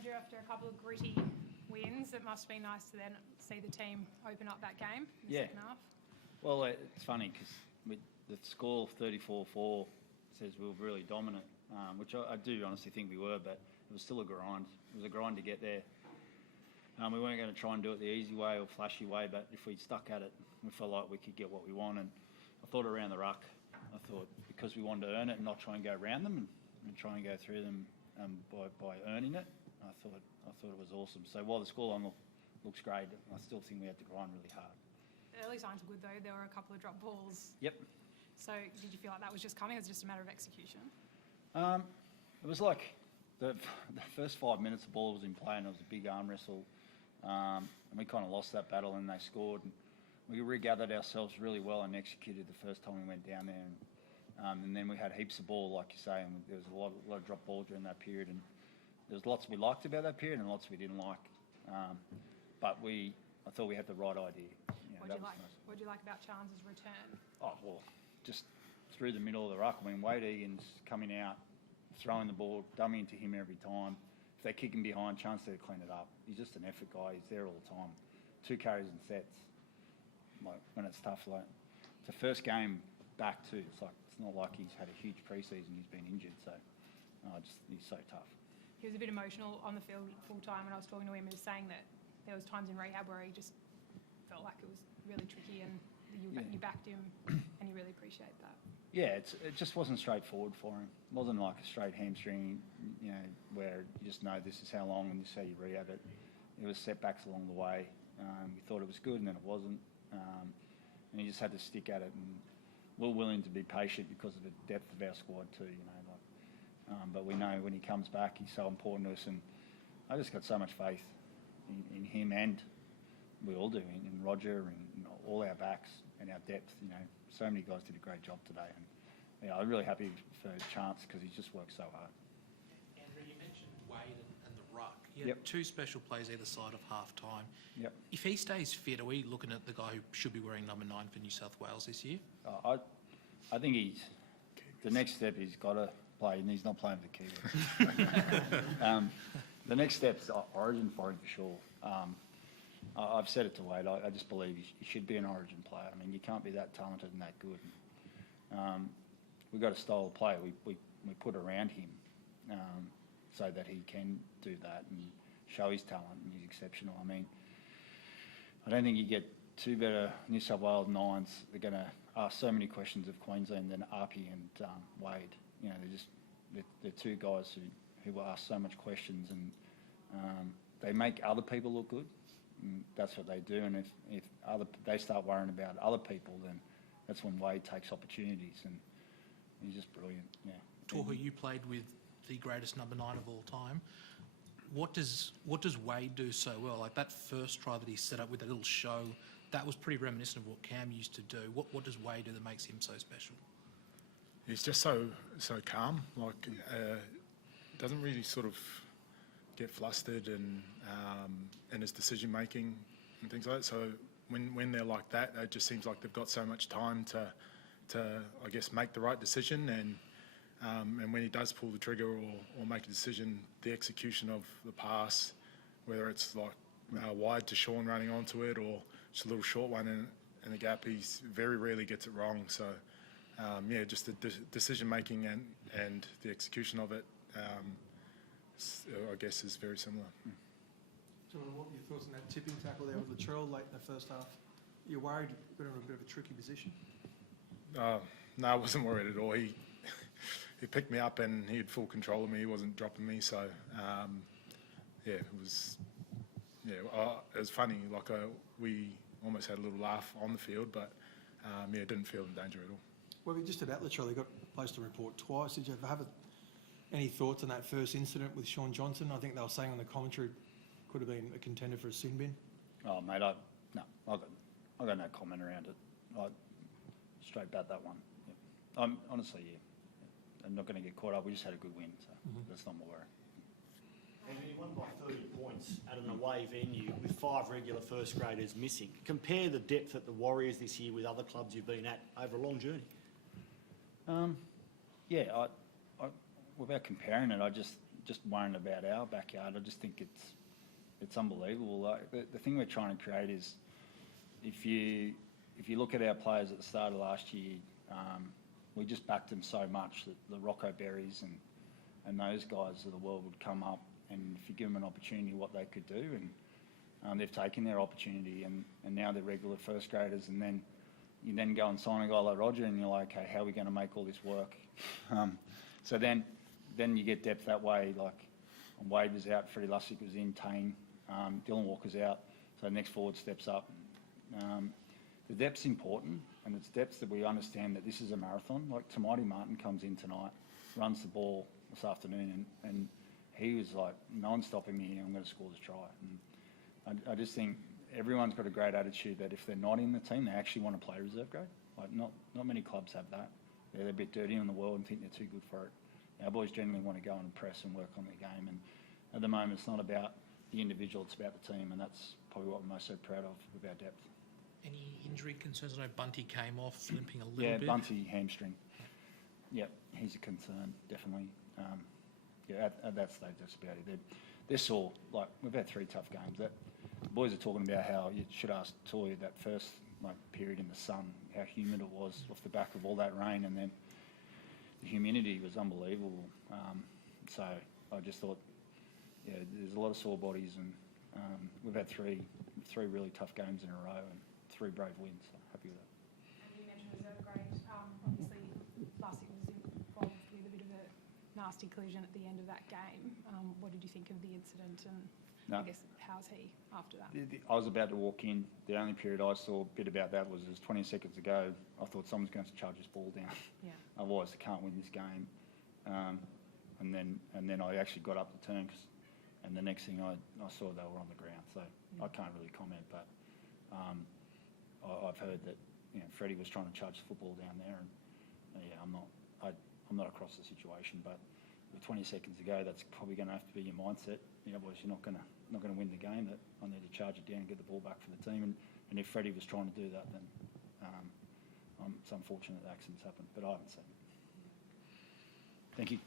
Andrew, after a couple of gritty wins, it must be nice to then see the team open up that game in the second half. Well, it's funny because the score 34-4 says we were really dominant, which I do honestly think we were, but it was still a grind. It was a grind to get there. We weren't going to try and do it the easy way or flashy way, but if we stuck at it, we felt like we could get what we want. And I thought around the ruck, I thought because we wanted to earn it and not try and go around them and try and go through them by earning it, I thought it was awesome. So while the scoreline looks great, I still think we had to grind really hard. The early signs were good though. There were a couple of drop balls. Yep. So did you feel like that was just coming? It was just a matter of execution? It was like the first 5 minutes the ball was in play and it was a big arm wrestle. And we kind of lost that battle and they scored. And we regathered ourselves really well and executed the first time we went down there. And then we had heaps of ball, like you say, and there was a lot of drop ball during that period. And there was lots we liked about that period and lots we didn't like. But I thought we had the right idea. What do you like about Charles' return? Oh, well, just through the middle of the ruck. I mean, Wade Egan's coming out, throwing the ball, dummying to him every time. If they kick him behind, chance to clean it up. He's just an effort guy. He's there all the time. 2 carries and sets. Like when it's tough, like it's the first game back too. It's not like he's had a huge preseason. He's been injured, so he's so tough. He was a bit emotional on the field full time when I was talking to him. He was saying that there was times in rehab where he just felt like it was really tricky, and you backed him, and you really appreciate that. Yeah, it just wasn't straightforward for him. It wasn't like a straight hamstring, where you just know this is how long and this is how you rehab it. It was setbacks along the way. We thought it was good and then it wasn't. And he just had to stick at it. And we're willing to be patient because of the depth of our squad too, but we know when he comes back, he's so important to us. And I just got so much faith in him, and we all do, in Roger and all our backs and our depth. So many guys did a great job today, and I'm really happy for Chance because he's just worked so hard. Andrew, you mentioned Wade and the ruck. He had 2 special plays either side of half time. Yep. If he stays fit, are we looking at the guy who should be wearing number 9 for New South Wales this year? I think the next step he's got to play, and he's not playing for the Kiwis. The next step's Origin for him for sure. I've said it to Wade. I just believe he should be an Origin player. I mean, you can't be that talented and that good. We've got a style of play we put around him so that he can do that and show his talent, and he's exceptional. I mean, I don't think you get 2 better New South Wales 9s. They're going to ask so many questions of Queensland than Arpey and Wade. They're 2 guys who will ask so much questions, and they make other people look good. And that's what they do, and if they start worrying about other people, then that's when Wade takes opportunities, and he's just brilliant. Yeah. Tohu, you played with the greatest number 9 of all time. What does Wade do so well? Like that first try that he set up with that little show, that was pretty reminiscent of what Cam used to do. What does Wade do that makes him so special? He's just so calm. Like doesn't really sort of get flustered and his decision making and things like that. So when they're like that, it just seems like they've got so much time to I guess make the right decision, and when he does pull the trigger or make a decision, the execution of the pass, whether it's like wide to Sean running onto it or just a little short one in the gap, he very rarely gets it wrong. So just the decision making and the execution of it, I guess, is very similar. So what were your thoughts on that tipping tackle there with Latrell late in the first half? You're worried you got him in a bit of a tricky position? No, I wasn't worried at all. He picked me up and he had full control of me. He wasn't dropping me. So, it was funny. Like we almost had a little laugh on the field, but didn't feel in danger at all. Well, just about Latrell, he got placed a report twice. Did you ever have any thoughts on that first incident with Sean Johnson? I think they were saying on the commentary could have been a contender for a sin bin. Oh, mate, I got no comment around it. I straight bat that one. Yeah. I'm honestly, I'm not going to get caught up. We just had a good win, so that's not my worry. And you won by 30 points at an away venue with 5 regular first graders missing. Compare the depth at the Warriors this year with other clubs you've been at over a long journey. Without comparing it, just worrying about our backyard. I just think it's unbelievable. Like the thing we're trying to create is, if you look at our players at the start of last year, we just backed them so much that the Rocco Berries and those guys of the world would come up, and if you give them an opportunity, what they could do, and they've taken their opportunity, and now they're regular first graders, and then you then go and sign a guy like Roger, and you're like, okay, how are we going to make all this work? So then you get depth that way. Like Wade was out, Freddie Lussick was in, Tane, Dylan Walker's out, so the next forward steps up. The depth's important, and it's depth that we understand that this is a marathon. Like Tamati Martin comes in tonight, runs the ball this afternoon, and he was like, no one's stopping me, I'm going to score this try. And I just think everyone's got a great attitude that if they're not in the team, they actually want to play reserve grade. Like not many clubs have that. They're a bit dirty in the world and think they're too good for it. Our boys generally want to go and press and work on their game, and at the moment it's not about the individual, it's about the team, and that's probably what I'm most so proud of with our depth. Any injury concerns? I know Bunty came off limping a little bit. Yeah, Bunty hamstring. Yep, he's a concern, definitely. At that stage, that's about it. They're sore. Like, we've had 3 tough games. The boys are talking about how you should ask Toy that first period in the sun, how humid it was off the back of all that rain, and then the humidity was unbelievable. So I just thought, yeah, there's a lot of sore bodies, and we've had three really tough games in a row and 3 brave wins. So happy with that. And you mentioned reserve grade. Obviously, Lussick was involved with a bit of a nasty collision at the end of that game. What did you think of the incident, and I guess how's he after that? I was about to walk in. The only period I saw a bit about that was 20 seconds ago. I thought someone's going to charge this ball down. Yeah. Otherwise, they can't win this game. And then I actually got up the turn, and the next thing I saw, they were on the ground. So I can't really comment, but I've heard that Freddie was trying to charge the football down there, and I'm not across the situation, but with 20 seconds to go, that's probably going to have to be your mindset. Otherwise you're not going to win the game. That I need to charge it down and get the ball back for the team. And if Freddie was trying to do that, then it's unfortunate that accidents happen, but I haven't seen it. Thank you.